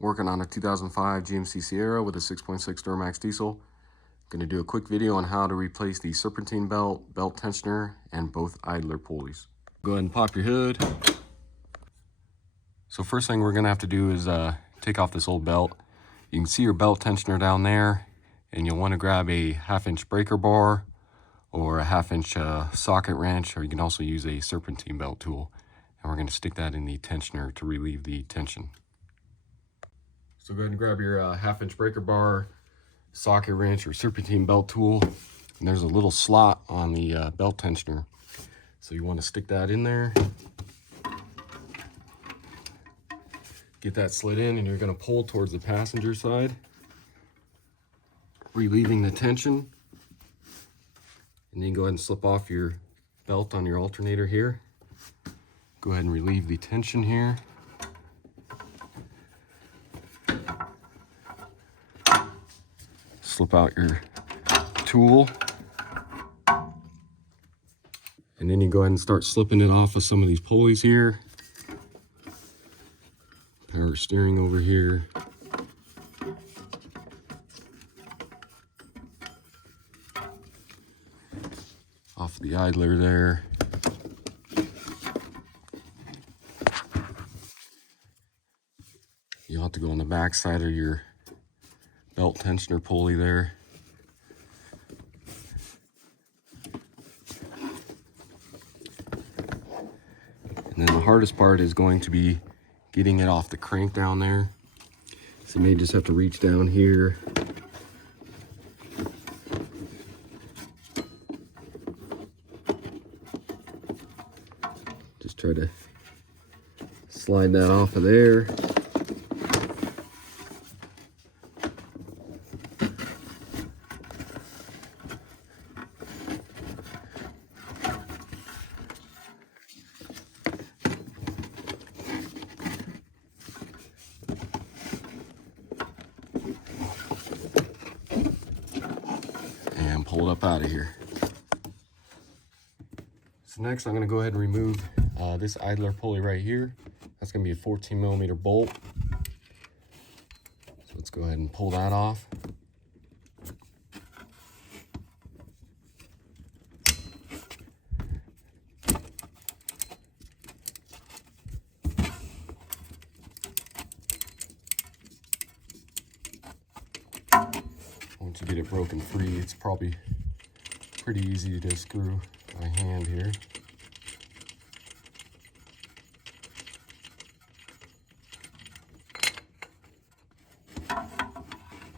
Working on a 2005 GMC Sierra with a 6.6 Duramax diesel. Going to do a quick video on how to replace the serpentine belt, belt tensioner, and both idler pulleys. Go ahead and pop your hood. So first thing we're going to have to do is take off this old belt. You can see your belt tensioner down there, and you'll want to grab a 1/2-inch breaker bar or a 1/2-inch socket wrench, or you can also use a serpentine belt tool. And we're going to stick that in the tensioner to relieve the tension. So go ahead and grab your 1/2-inch breaker bar, socket wrench, or serpentine belt tool. And there's a little slot on the belt tensioner. So you want to stick that in there. Get that slid in, and you're going to pull towards the passenger side, relieving the tension. And then go ahead and slip off your belt on your alternator here. Go ahead and relieve the tension here. Slip out your tool. And then you go ahead and start slipping it off of some of these pulleys here. Power steering over here. Off the idler there. You'll have to go on the back side of your belt tensioner pulley there. And then the hardest part is going to be getting it off the crank down there. So you may just have to reach down here. Just try to slide that off of there. And pull it up out of here. So next I'm going to go ahead and remove this idler pulley right here. That's going to be a 14mm bolt. So let's go ahead and pull that off. Once you get it broken free, it's probably pretty easy to screw by hand here.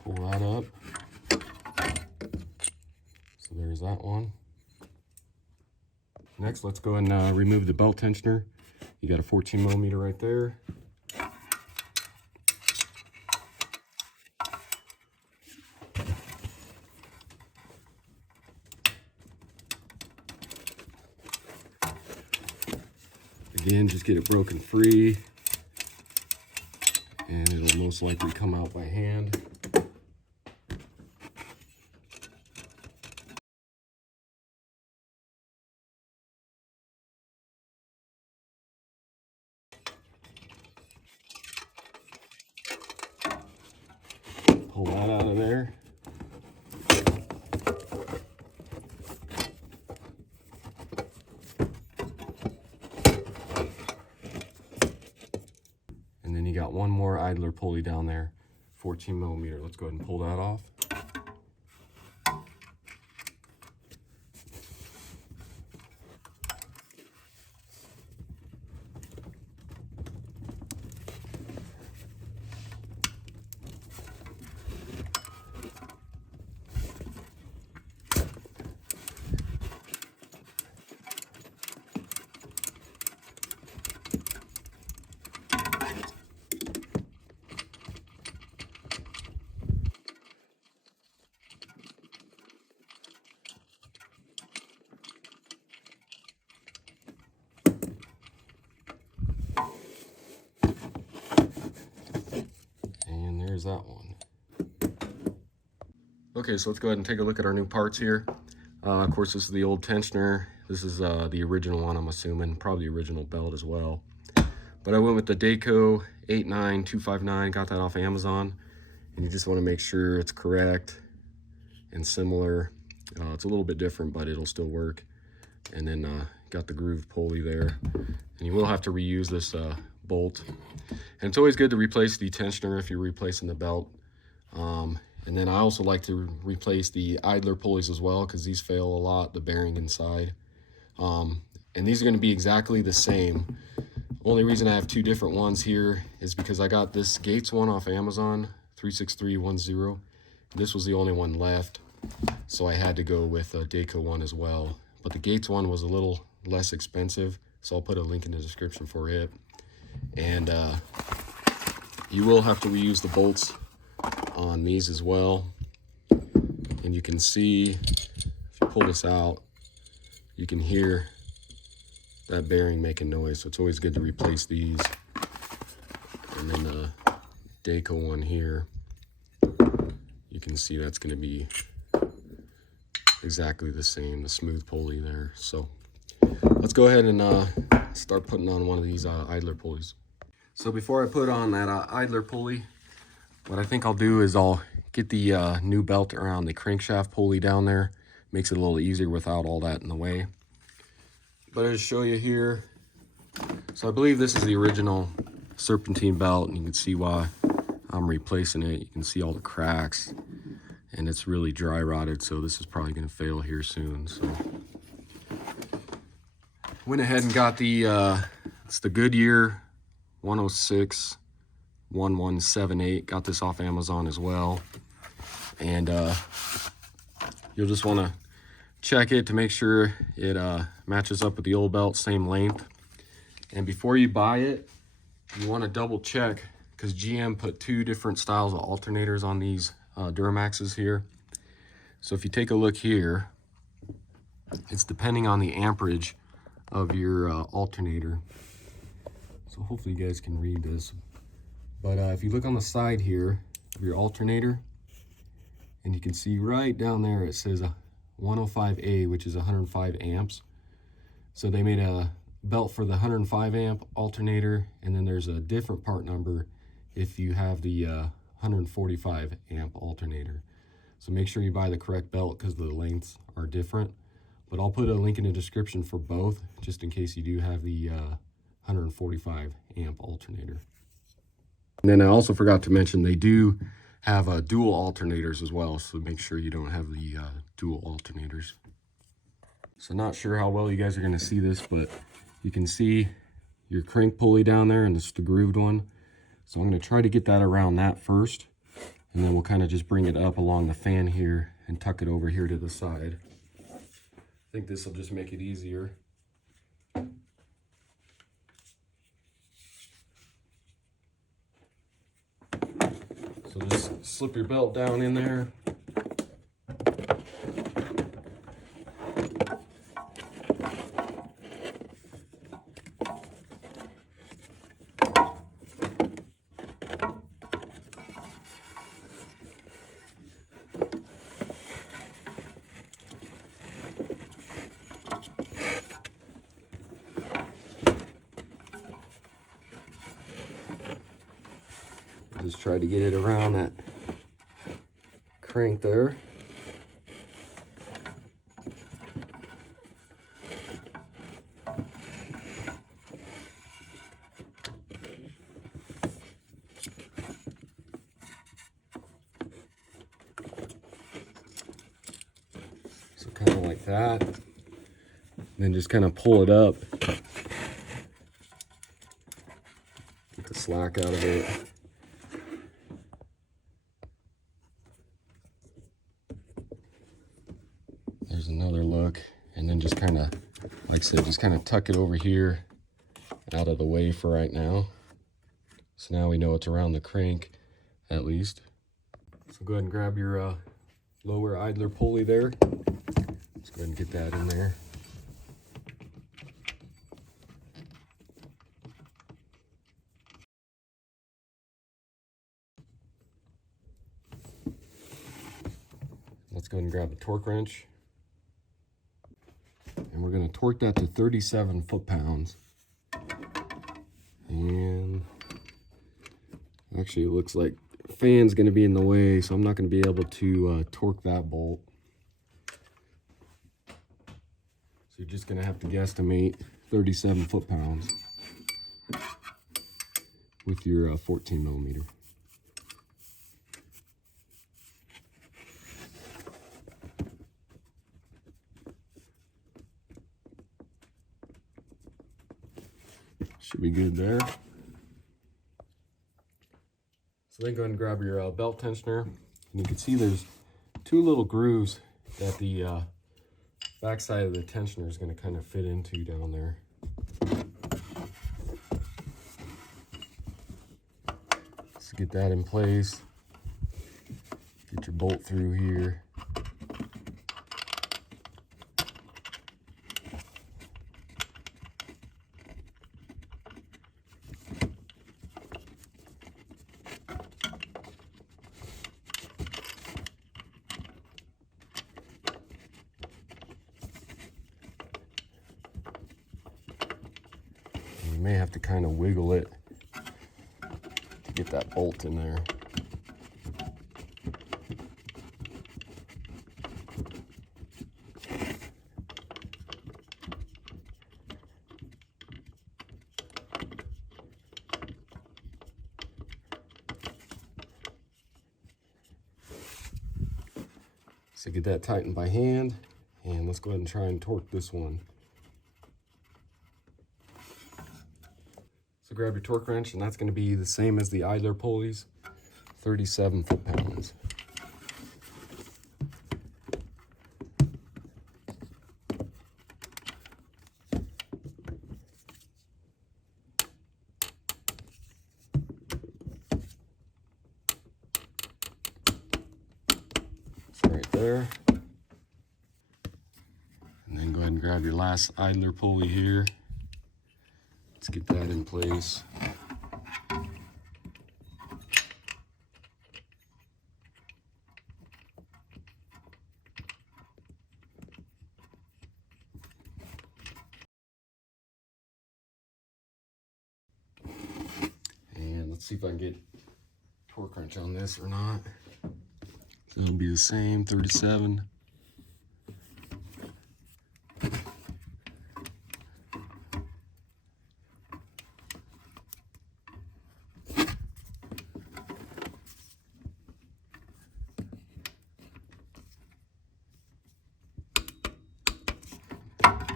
Pull that up. So there's that one. Next, let's go and remove the belt tensioner. You got a 14mm right there. Again, just get it broken free, and it'll most likely come out by hand. Pull that out of there. And then you got one more idler pulley down there, 14mm. Let's go ahead and pull that off. There's that one. Okay, so let's go ahead and take a look at our new parts here. Of course, this is the old tensioner. This is the original one, I'm assuming, probably the original belt as well. But I went with the Dayco 89259, got that off Amazon. And you just want to make sure it's correct and similar. It's a little bit different, but it'll still work. And then got the groove pulley there. And you will have to reuse this bolt. And it's always good to replace the tensioner if you're replacing the belt. And then I also like to replace the idler pulleys as well, because these fail a lot, the bearing inside. And these are going to be exactly the same. Only reason I have two different ones here is because I got this Gates one off Amazon, 36310. This was the only one left, so I had to go with a Dayco one as well. But the Gates one was a little less expensive, so I'll put a link in the description for it. And you will have to reuse the bolts on these as well. And you can see, if you pull this out, you can hear that bearing making noise, so it's always good to replace these. And then the Dayco one here, you can see that's going to be exactly the same, the smooth pulley there. So let's go ahead and start putting on one of these idler pulleys. So before I put on that idler pulley, what I think I'll do is I'll get the new belt around the crankshaft pulley down there. Makes it a little easier without all that in the way. But I'll just show you here. So I believe this is the original Serpentine belt, and you can see why I'm replacing it. You can see all the cracks, and it's really dry rotted, so this is probably going to fail here soon. So went ahead and got the it's the Goodyear 106 1178. Got this off Amazon as well. And you'll just want to check it to make sure it matches up with the old belt, same length. And before you buy it, you want to double check, because GM put two different styles of alternators on these Duramaxes here. So if you take a look here, it's depending on the amperage of your alternator. So hopefully you guys can read this. But if you look on the side here of your alternator, and you can see right down there it says 105A, which is 105 amps. So they made a belt for the 105 amp alternator, and then there's a different part number if you have the 145 amp alternator. So make sure you buy the correct belt, because the lengths are different. But I'll put a link in the description for both, just in case you do have the 145 amp alternator. And then I also forgot to mention they do have dual alternators as well, so make sure you don't have the dual alternators. So not sure how well you guys are going to see this, but you can see your crank pulley down there, and this is the grooved one. So I'm going to try to get that around that first, and then we'll kind of just bring it up along the fan here and tuck it over here to the side. I think this will just make it easier. So just slip your belt down in there. Just try to get it around that crank there. So kind of like that. And then just kind of pull it up. Get the slack out of it. There's another look, and then just kind of, like I said, just kind of tuck it over here out of the way for right now. So now we know it's around the crank, at least. So go ahead and grab your lower idler pulley there. Let's go ahead and get that in there. Let's go ahead and grab a torque wrench. And we're going to torque that to 37 foot-pounds. And actually, it looks like the fan's going to be in the way, so I'm not going to be able to torque that bolt. So you're just going to have to guesstimate 37 foot-pounds with your 14 millimeter. Should be good there. So then go ahead and grab your belt tensioner, and you can see there's two little grooves that the back side of the tensioner is going to kind of fit into down there. So get that in place. Get your bolt through here. You may have to kind of wiggle it to get that bolt in there. So get that tightened by hand, and let's go ahead and try and torque this one. So grab your torque wrench, and that's going to be the same as the idler pulleys, 37 foot-pounds. So right there. And then go ahead and grab your last idler pulley here. Let's get that in place. And let's see if I can get torque wrench on this or not. So it'll be the same, 37.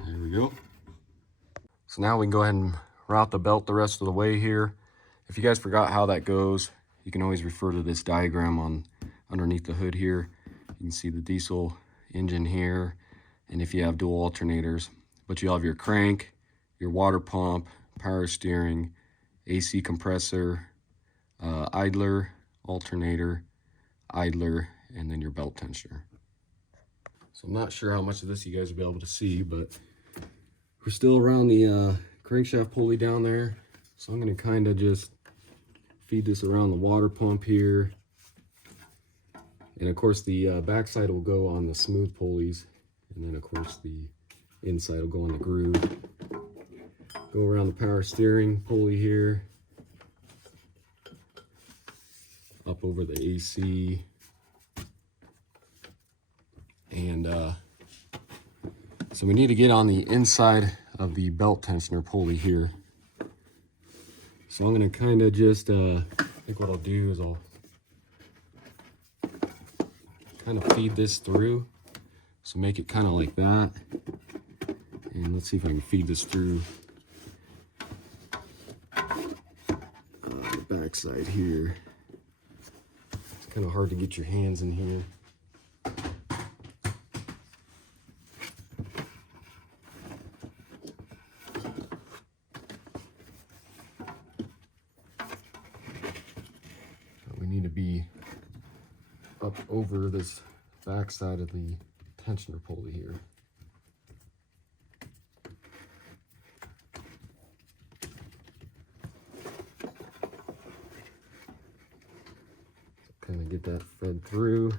There we go. So now we can go ahead and route the belt the rest of the way here. If you guys forgot how that goes, you can always refer to this diagram on underneath the hood here. You can see the diesel engine here, and if you have dual alternators. But you have your crank, your water pump, power steering, AC compressor, idler, alternator, idler, and then your belt tensioner. So I'm not sure how much of this you guys will be able to see, but we're still around the crankshaft pulley down there. So I'm going to kind of just feed this around the water pump here. And of course the backside will go on the smooth pulleys. And then of course the inside will go on the groove. Go around the power steering pulley here. Up over the AC. And so we need to get on the inside of the belt tensioner pulley here. So I'm going to kind of just, I think what I'll do is I'll kind of feed this through. So make it kind of like that. And let's see if I can feed this through the back side here. It's kind of hard to get your hands in here. We need to be up over this back side of the tensioner pulley here. Kind of get that fed through.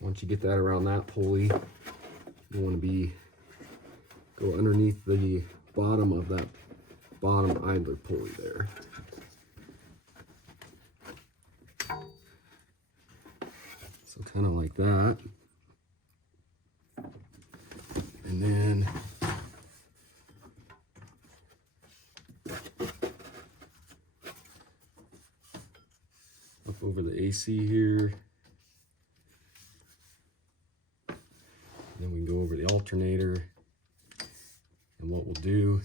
Once you get that around that pulley, you want to go underneath the bottom of that bottom idler pulley there. So kind of like that. And then up over the AC here. Then we can go over the alternator. And what we'll do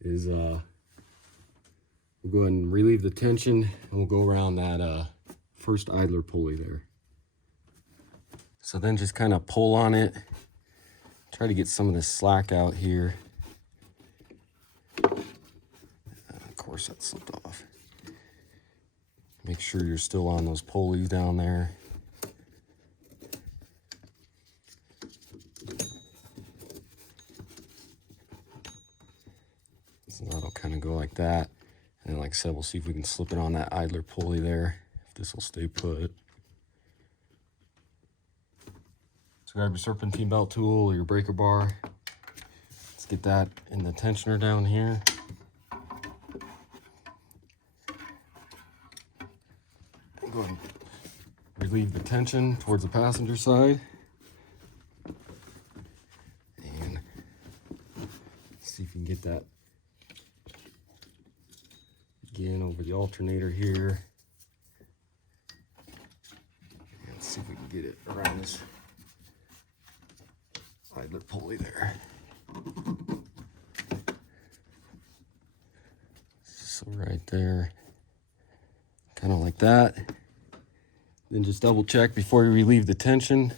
is we'll go ahead and relieve the tension, and we'll go around that first idler pulley there. So then just kind of pull on it. Try to get some of this slack out here. Of course that slipped off. Make sure you're still on those pulleys down there. So that'll kind of go like that. And like I said, we'll see if we can slip it on that idler pulley there, if this will stay put. So grab your serpentine belt tool or your breaker bar. Let's get that in the tensioner down here. And go ahead and relieve the tension towards the passenger side. And see if you can get that again over the alternator here. And let's see if we can get it around this idler pulley there. So right there, kind of like that. Then just double check before you relieve the tension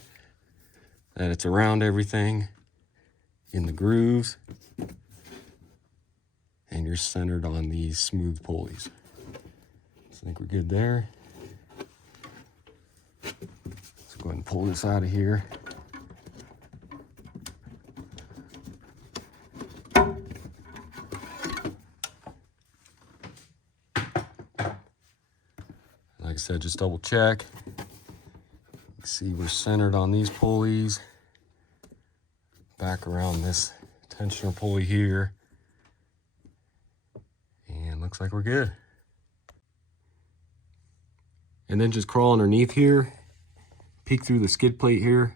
that it's around everything in the grooves and you're centered on these smooth pulleys. So I think we're good there. Let's go ahead and pull this out of here. Like I said, just double check. See, we're centered on these pulleys. Back around this tensioner pulley here. And looks like we're good. And then just crawl underneath here. Peek through the skid plate here.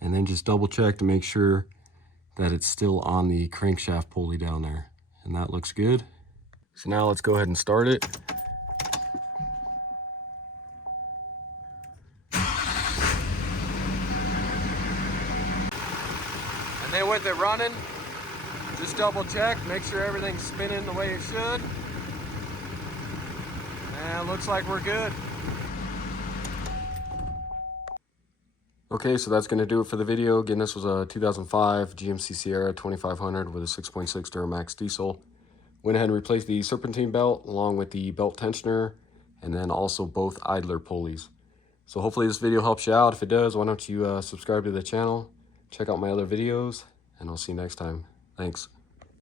And then just double check to make sure that it's still on the crankshaft pulley down there. And that looks good. So now let's go ahead and start it. And then with it running, just double check, make sure everything's spinning the way it should. And it looks like we're good. Okay, so that's gonna do it for the video. Again, this was a 2005 GMC Sierra 2500 with a 6.6 Duramax diesel. Went ahead and replaced the serpentine belt along with the belt tensioner and then also both idler pulleys. So hopefully this video helps you out. If it does, why don't you subscribe to the channel, check out my other videos, and I'll see you next time. Thanks.